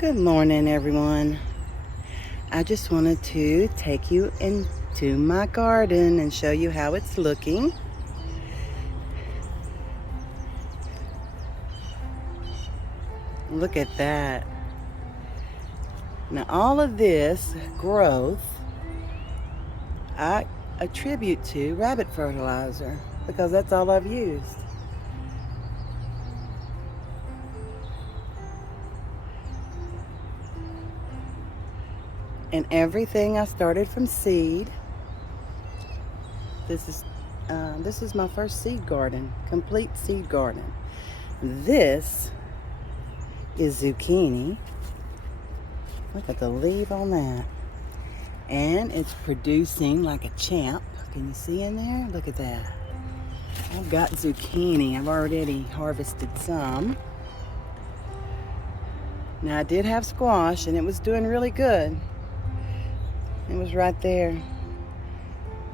Good morning, everyone. I just wanted to take you into my garden and show you how it's looking. Look at that. Now, all of this growth I attribute to rabbit fertilizer because that's all I've used. And everything I started from seed. This is my first seed garden, complete seed garden. This is zucchini. Look at the leaf on that. And it's producing like a champ. Can you see in there? Look at that. I've got zucchini. I've already harvested some. Now I did have squash and it was doing really good. It was right there.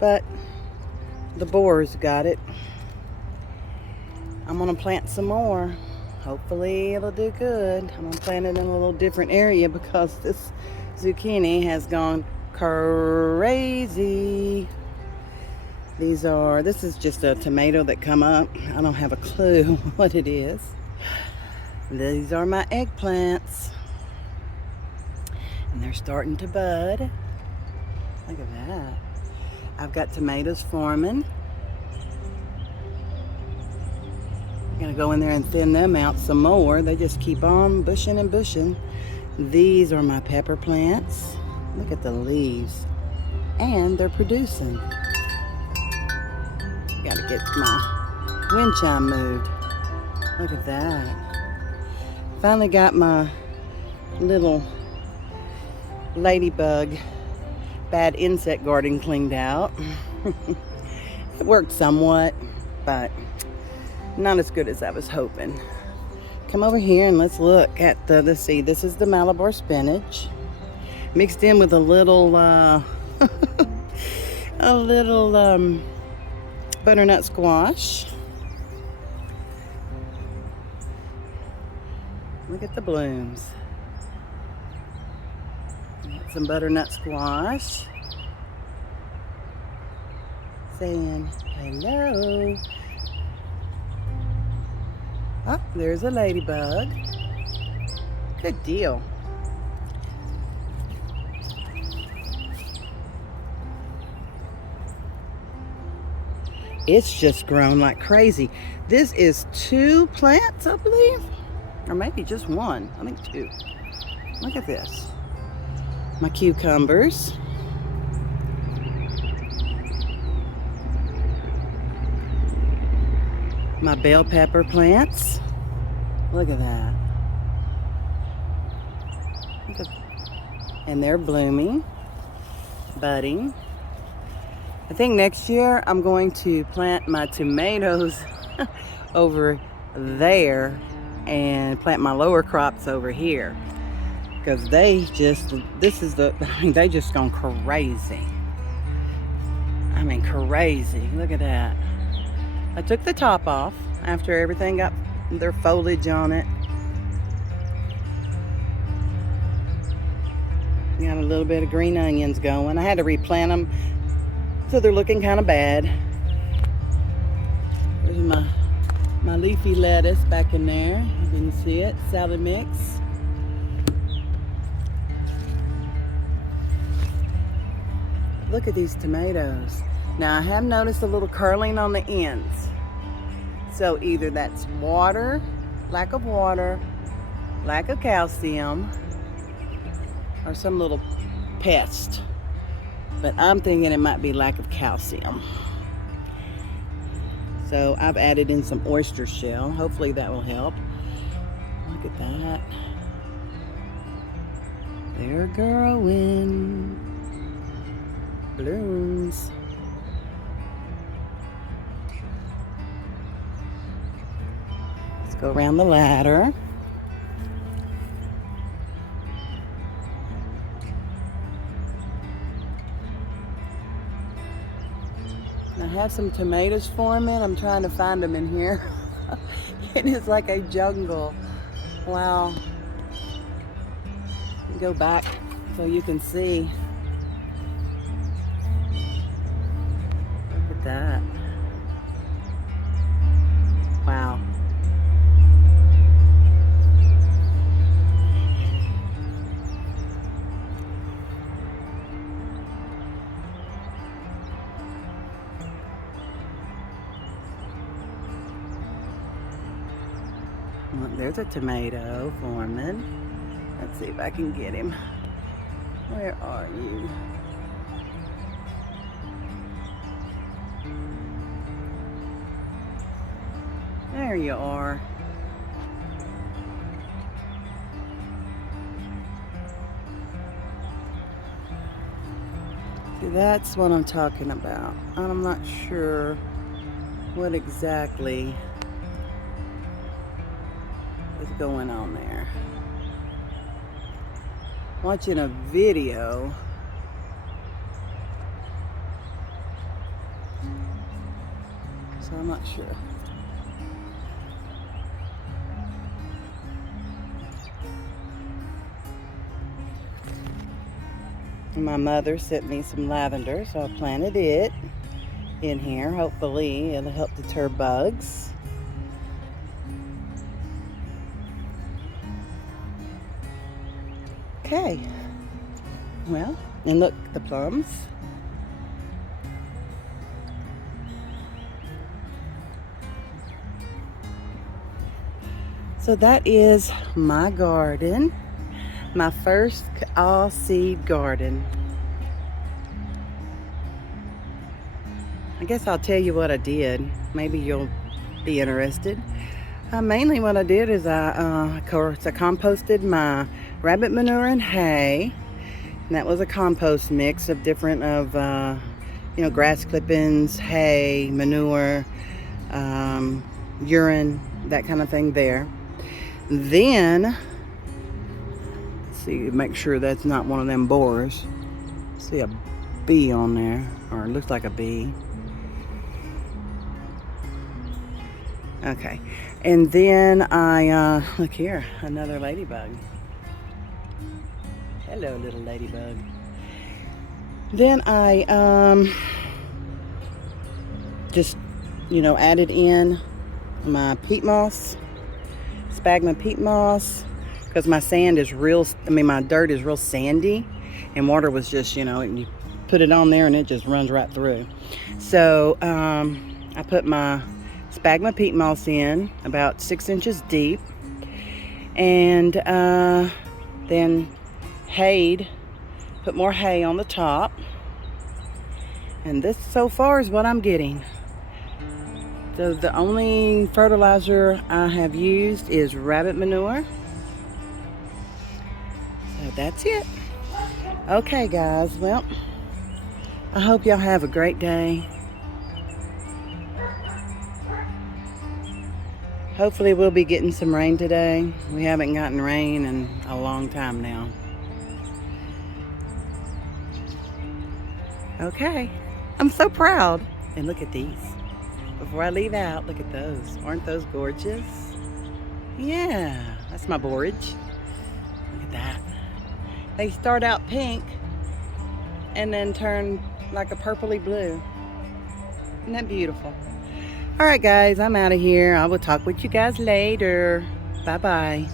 But the boars got it. I'm gonna plant some more. Hopefully it'll do good. I'm gonna plant it in a little different area because this zucchini has gone crazy. This is just a tomato that come up. I don't have a clue what it is. These are my eggplants. And they're starting to bud. Look at that. I've got tomatoes forming. I'm gonna go in there and thin them out some more. They just keep on bushing and bushing. These are my pepper plants. Look at the leaves. And they're producing. Gotta get my wind chime moved. Look at that. Finally got my little ladybug bad insect garden cleaned out. It worked somewhat, but not as good as I was hoping. Come over here and let's look at let's see, this is the Malabar spinach mixed in with a little butternut squash. Look at the blooms. Got some butternut squash. Saying hello. Oh, there's a ladybug. Good deal. It's just grown like crazy. This is 2 plants, I believe. Or maybe just 1. I think 2. Look at this. My cucumbers. My bell pepper plants. Look at that. And they're blooming, budding. I think next year I'm going to plant my tomatoes over there and plant my lower crops over here. Because they just gone crazy. I mean, crazy. Look at that. I took the top off after everything got their foliage on it. Got a little bit of green onions going. I had to replant them, so they're looking kind of bad. There's my leafy lettuce back in there. You can see it, salad mix. Look at these tomatoes. Now I have noticed a little curling on the ends. So either that's water, lack of calcium, or some little pest. But I'm thinking it might be lack of calcium. So I've added in some oyster shell. Hopefully that will help. Look at that. They're growing. Blooms. Let's go around the ladder. I have some tomatoes forming. I'm trying to find them in here. It is like a jungle. Wow. Go back so you can see. Look at that. Wow. Look, there's a tomato forming. Let's see if I can get him. Where are you? There you are. See, that's what I'm talking about. I'm not sure what exactly is going on there. Watching a video. So I'm not sure. My mother sent me some lavender, so I planted it in here. Hopefully it'll help deter bugs. Okay. Well, and look, the plums. So that is my garden. My first all seed garden. I guess I'll tell you what I did. Maybe you'll be interested. Mainly what I did is I composted my rabbit manure and hay. And that was a compost mix of different grass clippings, hay, manure, urine, that kind of thing there. Then, see, make sure that's not one of them borers. See a bee on there, or it looks like a bee. Okay, and then I look here, another ladybug. Hello, little ladybug. Then I just added in my peat moss, sphagnum peat moss, because my my dirt is real sandy, and water was just, and you put it on there and it just runs right through. So I put my sphagnum peat moss in about 6 inches deep, and then put more hay on the top, and this so far is what I'm getting. So the only fertilizer I have used is rabbit manure. So that's it. Okay, guys, well, I hope y'all have a great day. Hopefully we'll be getting some rain today. We haven't gotten rain in a long time now. Okay, I'm so proud. And look at these. Before I leave out, look at those. Aren't those gorgeous? Yeah, that's my borage. Look at that. They start out pink and then turn like a purpley blue. Isn't that beautiful? All right, guys, I'm out of here. I will talk with you guys later. Bye-bye.